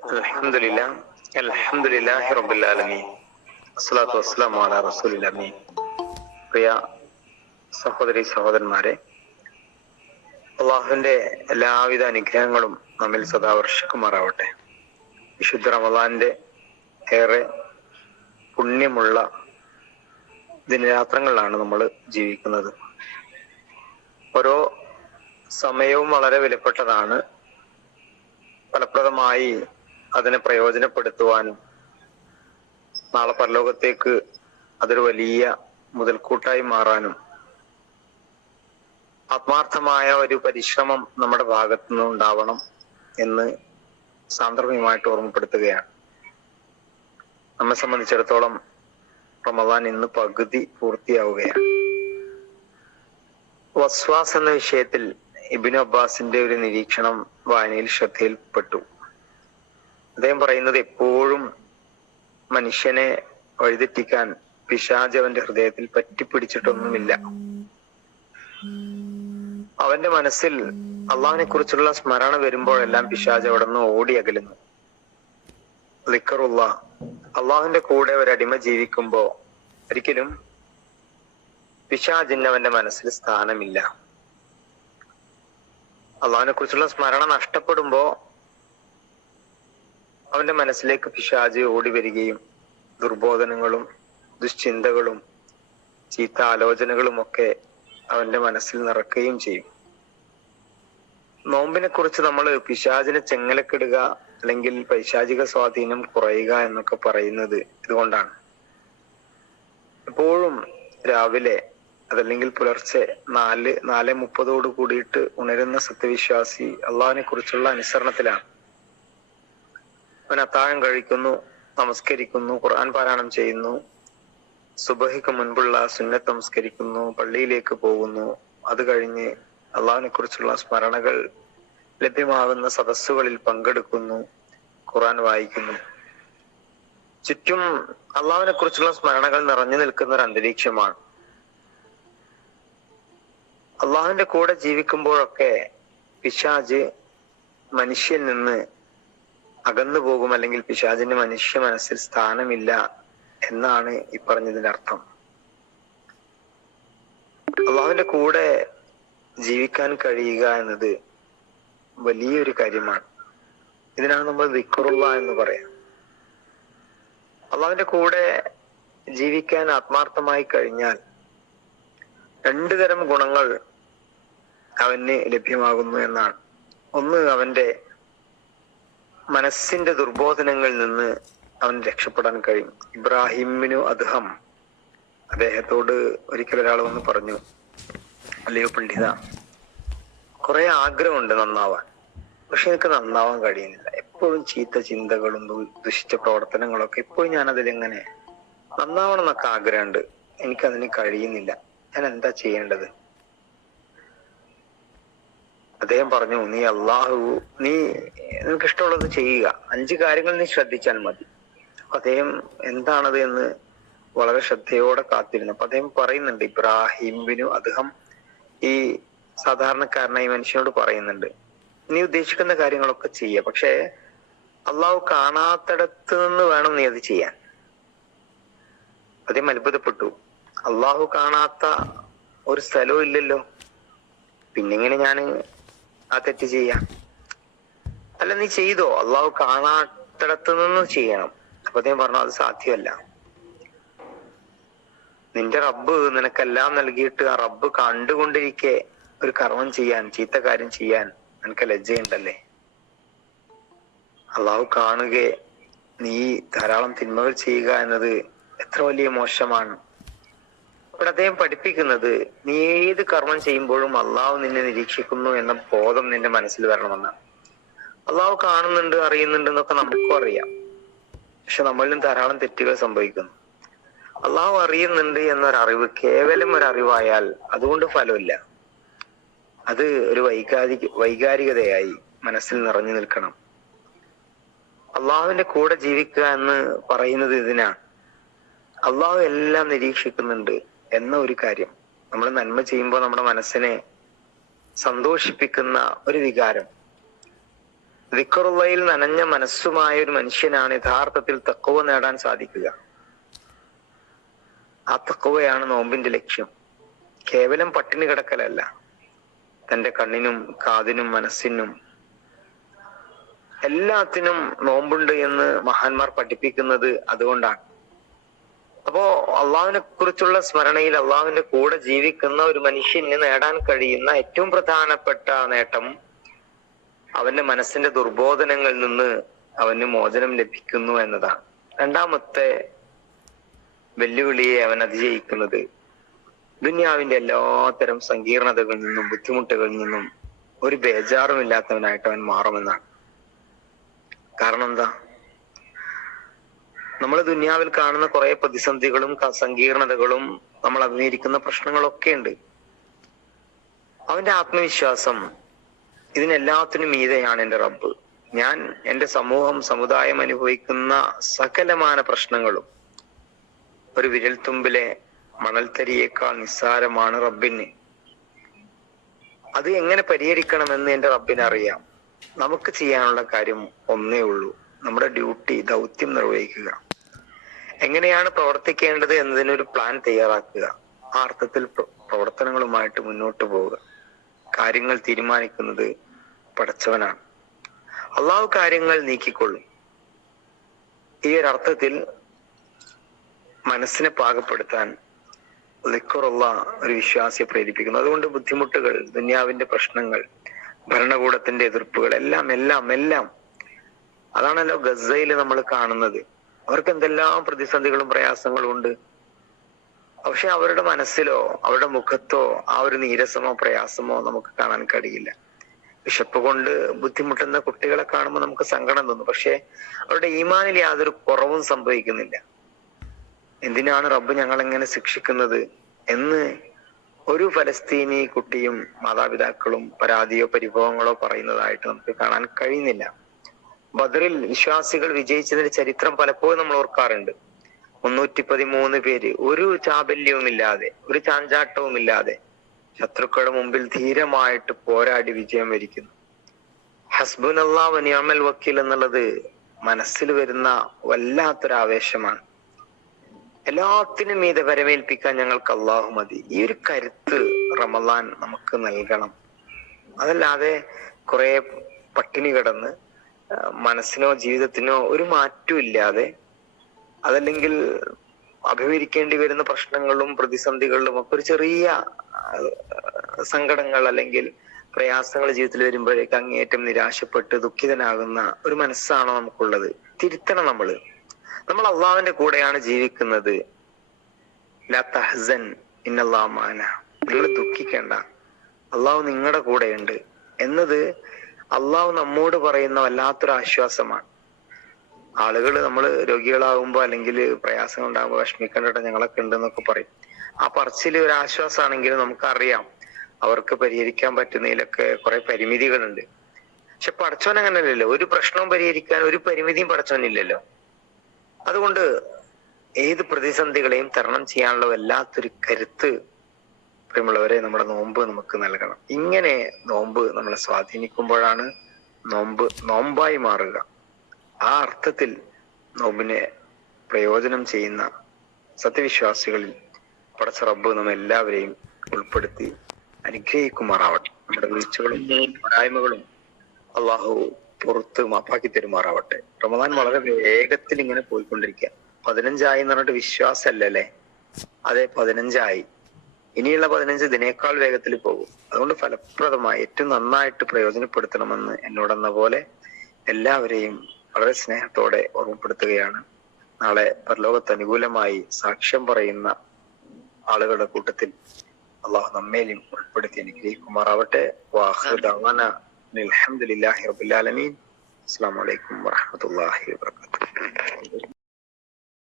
അൽഹംദുലില്ലാഹി റബ്ബിൽ ആലമീൻ അസ്സലാത്തു വസ്സലാമു അലാ റസൂലിൽ അമീൻ. പ്രിയ സഹോദരി സഹോദരന്മാരെ, അള്ളാഹുവിന്റെ എല്ലാവിധ അനുഗ്രഹങ്ങളും നമ്മിൽ സദാ വർഷിക്കുമാറാവട്ടെ. വിശുദ്ധ റമദാന്റെ ഏറെ പുണ്യമുള്ള ദിനരാത്രങ്ങളിലാണ് നമ്മൾ ജീവിക്കുന്നത്. ഓരോ സമയവും വളരെ വിലപ്പെട്ടതാണ്. ഫലപ്രദമായി അതിനെ പ്രയോജനപ്പെടുത്തുവാനും നാളെ പരലോകത്തേക്ക് അതൊരു വലിയ മുതൽക്കൂട്ടായി മാറാനും ആത്മാർത്ഥമായ ഒരു പരിശ്രമം നമ്മുടെ ഭാഗത്തു നിന്ന് ഉണ്ടാവണം എന്ന് സാന്ദർഭികമായിട്ട് ഓർമ്മപ്പെടുത്തുകയാണ്. നമ്മെ സംബന്ധിച്ചിടത്തോളം റമദാൻ ഇന്ന് പകുതി പൂർത്തിയാവുകയാണ്. വസ്വാസ് എന്ന വിഷയത്തിൽ ഇബ്നു അബ്ബാസിന്റെ ഒരു നിരീക്ഷണം വായനയിൽ ശ്രദ്ധയിൽപ്പെട്ടു. അദ്ദേഹം പറയുന്നത്, എപ്പോഴും മനുഷ്യനെ വഴിതെറ്റിക്കാൻ പിശാച് അവന്റെ ഹൃദയത്തിൽ പറ്റിപ്പിടിച്ചിട്ടൊന്നുമില്ല. അവന്റെ മനസ്സിൽ അള്ളാഹിനെ കുറിച്ചുള്ള സ്മരണ വരുമ്പോഴെല്ലാം പിശാച് അവിടെ നിന്ന് ഓടി അകലുന്നു. ദിക്റുല്ലാ, അള്ളാഹുവിന്റെ കൂടെ ഒരടിമ ജീവിക്കുമ്പോ ഒരിക്കലും പിശാചിന് അവന്റെ മനസ്സിൽ സ്ഥാനമില്ല. അള്ളാഹിനെ കുറിച്ചുള്ള സ്മരണ നഷ്ടപ്പെടുമ്പോ അവന്റെ മനസ്സിലേക്ക് പിശാച് ഓടി വരികയും ദുർബോധനങ്ങളും ദുശ്ചിന്തകളും ചീത്ത ആലോചനകളും ഒക്കെ അവന്റെ മനസ്സിൽ നിറക്കുകയും ചെയ്യും. നോമ്പിനെ കുറിച്ച് നമ്മൾ പിശാചിനെ ചെങ്ങലക്കിടുക അല്ലെങ്കിൽ പൈശാചിക സ്വാധീനം കുറയുക എന്നൊക്കെ പറയുന്നത് ഇതുകൊണ്ടാണ്. എപ്പോഴും രാവിലെ അതല്ലെങ്കിൽ പുലർച്ചെ 4:30 കൂടിയിട്ട് ഉണരുന്ന സത്യവിശ്വാസി അള്ളാഹിനെ കുറിച്ചുള്ള അനുസരണത്തിലാണ്. അവൻ അത്താഴം കഴിക്കുന്നു, നമസ്കരിക്കുന്നു, ഖുർആൻ പാരായണം ചെയ്യുന്നു, സുബഹിക്ക് മുൻപുള്ള സുന്നത്ത് നമസ്കരിക്കുന്നു, പള്ളിയിലേക്ക് പോകുന്നു. അത് കഴിഞ്ഞ് അള്ളാഹിനെ കുറിച്ചുള്ള സ്മരണകൾ ലഭ്യമാകുന്ന സദസ്സുകളിൽ പങ്കെടുക്കുന്നു, ഖുർആൻ വായിക്കുന്നു. ചുറ്റും അള്ളാഹിനെ കുറിച്ചുള്ള സ്മരണകൾ നിറഞ്ഞു നിൽക്കുന്ന ഒരു അന്തരീക്ഷമാണ്. അള്ളാഹുവിന്റെ കൂടെ ജീവിക്കുമ്പോഴൊക്കെ പിശാച് മനുഷ്യൻ നിന്ന് അകന്നു പോകും, അല്ലെങ്കിൽ പിശാചിന്റെ മനുഷ്യ മനസ്സിൽ സ്ഥാനമില്ല എന്നാണ് ഈ പറഞ്ഞതിന്റെ അർത്ഥം. അള്ളാഹുവിന്റെ കൂടെ ജീവിക്കാൻ കഴിയുക എന്നത് വലിയൊരു കാര്യമാണ്. ഇതിനാണ് നമ്മൾ ദിക്റുല്ലാ എന്ന് പറയാം. അള്ളാഹുവിന്റെ കൂടെ ജീവിക്കാൻ ആത്മാർത്ഥമായി കഴിഞ്ഞാൽ 2 തരം ഗുണങ്ങൾ അവന് ലഭ്യമാകുന്നു എന്നാണ്. ഒന്ന്, അവന്റെ മനസ്സിന്റെ ദുർബോധനങ്ങളിൽ നിന്ന് അവൻ രക്ഷപ്പെടാൻ കഴിയും. ഇബ്രാഹിമിനു അദ്ഹം, അദ്ദേഹത്തോട് ഒരിക്കൽ ഒരാൾ വന്ന് പറഞ്ഞു, അല്ലയോ പണ്ഡിത, കുറെ ആഗ്രഹമുണ്ട് നന്നാവാൻ, പക്ഷെ എനിക്ക് നന്നാവാൻ കഴിയുന്നില്ല. എപ്പോഴും ചീത്ത ചിന്തകളും ദുഷിച്ച പ്രവർത്തനങ്ങളൊക്കെ, എപ്പോഴും ഞാനതിലെങ്ങനെ നന്നാവണം എന്നൊക്കെ ആഗ്രഹമുണ്ട്, എനിക്കതിന് കഴിയുന്നില്ല, ഞാൻ എന്താ ചെയ്യേണ്ടത്? അദ്ദേഹം പറഞ്ഞു, നീ നിനക്ക് ഇഷ്ടമുള്ളത് ചെയ്യുക, 5 കാര്യങ്ങൾ നീ ശ്രദ്ധിച്ചാൽ മതി. അദ്ദേഹം എന്താണത് എന്ന് വളരെ ശ്രദ്ധയോടെ കാത്തിരുന്നു. അപ്പൊ അദ്ദേഹം പറയുന്നുണ്ട്, ഇബ്രാഹിമിനു അദ്ദേഹം ഈ സാധാരണക്കാരനായി മനുഷ്യനോട് പറയുന്നുണ്ട്, നീ ഉദ്ദേശിക്കുന്ന കാര്യങ്ങളൊക്കെ ചെയ്യുക, പക്ഷെ അള്ളാഹു കാണാത്തിടത്ത് നിന്ന് വേണം നീ അത് ചെയ്യാൻ. അദ്ദേഹം അത്ഭുതപ്പെട്ടു. അള്ളാഹു കാണാത്ത ഒരു സ്ഥലവും ഇല്ലല്ലോ, പിന്നെങ്ങനെ ഞാൻ ആ തെറ്റ് ചെയ്യാം? അല്ല, നീ ചെയ്തോ, അള്ളാഹു കാണാത്തിടത്ത് നിന്ന് ചെയ്യണം. അപ്പൊ അദ്ദേഹം പറഞ്ഞു, അത് സാധ്യമല്ല. നിന്റെ റബ്ബ് നിനക്കെല്ലാം നൽകിയിട്ട് ആ റബ്ബ് കണ്ടുകൊണ്ടിരിക്കെ ഒരു കർമ്മം ചെയ്യാൻ, ചീത്ത കാര്യം ചെയ്യാൻ നിനക്ക് ലജ്ജയുണ്ടല്ലേ? അള്ളാഹു കാണുകയെ നീ ധാരാളം തിന്മകൾ ചെയ്യുക എന്നത് എത്ര വലിയ മോശമാണ്. ഇവിടെ അദ്ദേഹം പഠിപ്പിക്കുന്നത്, നീ ഏത് കർമ്മം ചെയ്യുമ്പോഴും അള്ളാഹു നിന്നെ നിരീക്ഷിക്കുന്നു എന്ന ബോധം നിന്റെ മനസ്സിൽ വരണമെന്നാണ്. അള്ളാഹു കാണുന്നുണ്ട്, അറിയുന്നുണ്ട് എന്നൊക്കെ നമുക്കും അറിയാം, പക്ഷെ നമ്മളിലും ധാരാളം തെറ്റുകൾ സംഭവിക്കുന്നു. അള്ളാഹു അറിയുന്നുണ്ട് എന്നൊരറിവ് കേവലം ഒരു അറിവായാൽ അതുകൊണ്ട് ഫലമില്ല. അത് ഒരു വൈകാരികതയായി മനസ്സിൽ നിറഞ്ഞു നിൽക്കണം. അള്ളാഹുവിന്റെ കൂടെ ജീവിക്കുക എന്ന് പറയുന്നത് ഇതിനാണ്. അള്ളാഹു എല്ലാം നിരീക്ഷിക്കുന്നുണ്ട് എന്ന ഒരു കാര്യം, നമ്മൾ നന്മ ചെയ്യുമ്പോൾ നമ്മുടെ മനസ്സിനെ സന്തോഷിപ്പിക്കുന്ന ഒരു വികാരം, ദിക്റുള്ളയിൽ നനഞ്ഞ മനസ്സുമായ ഒരു മനുഷ്യനാണ് യഥാർത്ഥത്തിൽ തഖ്വ നേടാൻ സാധിക്കുക. ആ തഖ്വയാണ് നോമ്പിന്റെ ലക്ഷ്യം. കേവലം പട്ടിണി കിടക്കലല്ല, തന്റെ കണ്ണിനും കാതിനും മനസ്സിനും എല്ലാത്തിനും നോമ്പുണ്ട് എന്ന് മഹാന്മാർ പഠിപ്പിക്കുന്നത് അതുകൊണ്ടാണ്. അപ്പോ അള്ളാഹുവിനെ കുറിച്ചുള്ള സ്മരണയിൽ അള്ളാഹുവിന്റെ കൂടെ ജീവിക്കുന്ന ഒരു മനുഷ്യന് നേടാൻ കഴിയുന്ന ഏറ്റവും പ്രധാനപ്പെട്ട നേട്ടം അവന്റെ മനസ്സിന്റെ ദുർബോധനങ്ങളിൽ നിന്ന് അവന് മോചനം ലഭിക്കുന്നു എന്നതാണ്. രണ്ടാമത്തെ വെല്ലുവിളിയെ അവൻ അതിജയിക്കുന്നത് ദുനിയാവിന്റെ എല്ലാത്തരം സങ്കീർണതകളിൽ നിന്നും ബുദ്ധിമുട്ടുകളിൽ നിന്നും ഒരു ബേജാറും ഇല്ലാത്തവനായിട്ട് അവൻ മാറുമെന്നാണ്. കാരണം എന്താ? നമ്മൾ ദുനിയാവിൽ കാണുന്ന കുറെ പ്രതിസന്ധികളും സങ്കീർണതകളും നമ്മൾ അഭിമുഖീകരിക്കുന്ന പ്രശ്നങ്ങളൊക്കെ ഉണ്ട്. അവന്റെ ആത്മവിശ്വാസം ഇതിനെല്ലാത്തിനും മീതെയാണ് എന്റെ റബ്ബ്. ഞാൻ എന്റെ സമുദായം അനുഭവിക്കുന്ന സകലമാന പ്രശ്നങ്ങളും ഒരു വിരൽത്തുമ്പിലെ മണൽത്തരിയേക്കാൾ നിസ്സാരമാണ് റബ്ബിന്. അത് എങ്ങനെ പരിഹരിക്കണമെന്ന് എന്റെ റബ്ബിന് അറിയാം. നമുക്ക് ചെയ്യാനുള്ള കാര്യം ഒന്നേ ഉള്ളൂ, നമ്മുടെ ദൗത്യം നിർവഹിക്കുക. എങ്ങനെയാണ് പ്രവർത്തിക്കേണ്ടത് എന്നതിനൊരു പ്ലാൻ തയ്യാറാക്കുക. ആ അർത്ഥത്തിൽ പ്രവർത്തനങ്ങളുമായിട്ട് മുന്നോട്ട് പോവുക. കാര്യങ്ങൾ തീരുമാനിക്കുന്നത് പടച്ചവനാണ്. അള്ളാഹു കാര്യങ്ങൾ നീക്കിക്കൊള്ളും. ഈ ഒരു അർത്ഥത്തിൽ മനസ്സിനെ പാകപ്പെടുത്താൻ ദിക്റുള്ള ഒരു വിശ്വാസിയെ പ്രേരിപ്പിക്കുന്നു. അതുകൊണ്ട് ബുദ്ധിമുട്ടുകൾ, ദുനിയാവിന്റെ പ്രശ്നങ്ങൾ, ഭരണകൂടത്തിന്റെ എതിർപ്പുകൾ എല്ലാം അതാണല്ലോ ഗസയിൽ നമ്മൾ കാണുന്നത്. അവർക്ക് എന്തെല്ലാം പ്രതിസന്ധികളും പ്രയാസങ്ങളും ഉണ്ട്. പക്ഷെ അവരുടെ മനസ്സിലോ അവരുടെ മുഖത്തോ ആ ഒരു നീരസമോ പ്രയാസമോ നമുക്ക് കാണാൻ കഴിയില്ല. വിശപ്പ് കൊണ്ട് ബുദ്ധിമുട്ടുന്ന കുട്ടികളെ കാണുമ്പോൾ നമുക്ക് സങ്കടം തോന്നും. പക്ഷെ അവരുടെ ഈമാനിൽ യാതൊരു കുറവും സംഭവിക്കുന്നില്ല. എന്തിനാണ് റബ്ബ് ഞങ്ങൾ എങ്ങനെ ശിക്ഷിക്കുന്നത് എന്ന് ഒരു ഫലസ്തീനി കുട്ടിയും മാതാപിതാക്കളും പരാതിയോ പരിഭവങ്ങളോ പറയുന്നതായിട്ട് നമുക്ക് കാണാൻ കഴിയുന്നില്ല. ബദറിൽ വിശ്വാസികൾ വിജയിച്ചതിന്റെ ചരിത്രം പലപ്പോഴും നമ്മൾ ഓർക്കാറുണ്ട്. 313 പേര് ഒരു ചാബല്യവുമില്ലാതെ ഒരു ചാഞ്ചാട്ടവുമില്ലാതെ ശത്രുക്കളുടെ മുമ്പിൽ ധീരമായിട്ട് പോരാടി വിജയം വരിക്കുന്നു. ഹസ്ബുനല്ലാഹു വ നിഅമൽ വക്കീൽ എന്നുള്ളത് മനസ്സിൽ വരുന്ന വല്ലാത്തൊരാവേശമാണ്. എല്ലാത്തിനും മീതെ വരവേൽപ്പിക്കാൻ ഞങ്ങൾക്ക് അള്ളാഹു മതി. ഈ ഒരു കരുത്ത് റമദാൻ നമുക്ക് നൽകണം. അതല്ലാതെ കുറെ പട്ടിണി കിടന്ന് മനസ്സിനോ ജീവിതത്തിനോ ഒരു മാറ്റവും ഇല്ലാതെ, അതല്ലെങ്കിൽ അഭിമുഖീകരിക്കേണ്ടി വരുന്ന പ്രശ്നങ്ങളും പ്രതിസന്ധികളിലും ഒക്കെ ഒരു ചെറിയ സങ്കടങ്ങൾ അല്ലെങ്കിൽ പ്രയാസങ്ങൾ ജീവിതത്തിൽ വരുമ്പോഴേക്ക് അങ്ങേയറ്റം നിരാശപ്പെട്ട് ദുഃഖിതനാകുന്ന ഒരു മനസ്സാണോ നമുക്കുള്ളത്? തിരുത്തണം. നമ്മൾ അള്ളാഹുവിന്റെ കൂടെയാണ് ജീവിക്കുന്നത്. ലാ തഹ്സൻ ഇന്നല്ലാഹു മഅനാ, നിങ്ങൾ ദുഃഖിക്കേണ്ട, അള്ളാഹു നിങ്ങളുടെ കൂടെയുണ്ട് എന്നത് അള്ളാഹു നമ്മോട് പറയുന്ന വല്ലാത്തൊരു ആശ്വാസമാണ്. ആളുകൾ നമ്മൾ രോഗികളാകുമ്പോ അല്ലെങ്കിൽ പ്രയാസങ്ങൾ ഉണ്ടാകുമ്പോൾ വിഷമിക്കേണ്ട, ഞങ്ങളൊക്കെ ഉണ്ടെന്നൊക്കെ പറയും. ആ പറച്ചില് ഒരു ആശ്വാസമാണെങ്കിലും നമുക്കറിയാം അവർക്ക് പരിഹരിക്കാൻ പറ്റുന്നതിലൊക്കെ കുറെ പരിമിതികളുണ്ട്. പക്ഷെ പടച്ചോൻ അങ്ങനെയല്ലല്ലോ. ഒരു പ്രശ്നവും പരിഹരിക്കാൻ ഒരു പരിമിതിയും പടച്ചോനില്ലല്ലോ. അതുകൊണ്ട് ഏത് പ്രതിസന്ധികളെയും തരണം ചെയ്യാനുള്ള വല്ലാത്തൊരു കരുത്ത് പ്രിയമുള്ളവരെ നമ്മുടെ നോമ്പ് നമുക്ക് നൽകണം. ഇങ്ങനെ നോമ്പ് നമ്മളെ സ്വാധീനിക്കുമ്പോഴാണ് നോമ്പായി മാറുക. ആ അർത്ഥത്തിൽ നോമ്പിനെ പ്രയോജനം ചെയ്യുന്ന സത്യവിശ്വാസികളിൽ പടച്ച റബ്ബ് നമ്മ എല്ലാവരെയും ഉൾപ്പെടുത്തി അനുഗ്രഹിക്കുമാറാവട്ടെ. നമ്മുടെ വീഴ്ചകളും പോരായ്മകളും അള്ളാഹു പുറത്ത് മാപ്പാക്കി തരുമാറാവട്ടെ. റമദാൻ വളരെ വേഗത്തിൽ ഇങ്ങനെ പോയിക്കൊണ്ടിരിക്കുക. 15 എന്ന് പറഞ്ഞിട്ട് വിശ്വാസമല്ലേ? അതെ, 15. ഇനിയുള്ള 15 ഇതിനേക്കാൾ വേഗത്തിൽ പോകും. അതുകൊണ്ട് ഫലപ്രദമായി ഏറ്റവും നന്നായിട്ട് പ്രയോജനപ്പെടുത്തണമെന്ന് എന്നോടെന്ന പോലെ എല്ലാവരെയും വളരെ സ്നേഹത്തോടെ ഓർമ്മപ്പെടുത്തുകയാണ്. നാളെ പരലോകത്ത് അനുകൂലമായി സാക്ഷ്യം പറയുന്ന ആളുകളുടെ കൂട്ടത്തിൽ അള്ളാഹു നമ്മേലും ഉൾപ്പെടുത്തി അനുഗ്രഹിക്കുമാറാവട്ടെ. വാഖിറു ദഅ്വാനാ അൽഹംദുലില്ലാഹി റബ്ബിൽ ആലമീൻ. അസ്സലാമു അലൈക്കും വറഹ്മത്തുള്ളാഹി വബറകാതുഹു.